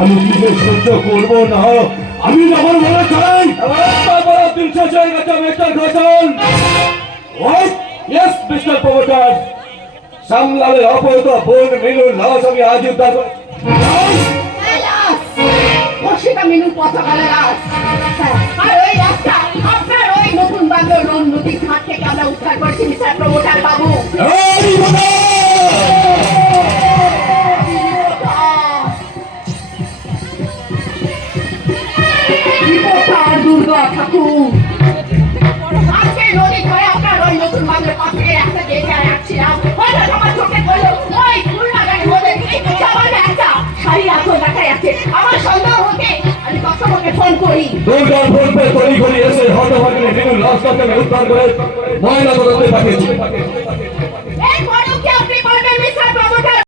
আমি কিছু সহ্য করবো না। আমি যখন বলে চাই সামলালের অপহৃত বোন মিনুর লাশ আমি আজ উদ্ধার করে মিনুর পতাকালের লাশ। আর ওই রাস্তা আপনার ওই নতুন বাংলোর নদীর ঘাট থেকে আমরা উদ্ধার করেছি মিস্টার প্রমোটার বাবু। দুর্গা ঠাকুর আজকে নদী ধরে আপনার ওই নতুন বাংলোর পাশ থেকে রাস্তা দিয়ে রাখছিলাম। হঠাৎ আমার চোখে পড়লো ওই ফুলবাগানের মধ্যে সামান্য একটা শাড়ি আঁচল দেখা যাচ্ছে। আমার সন্দেহ হতে আমি কষ্টমকে ফোন করি। দুর্গার ফোন পে তৈরি করে এসে হতভাগিনী মিনুর লাশটাকে উদ্ধার করে ময়না তদন্তে পাঠিয়েছি।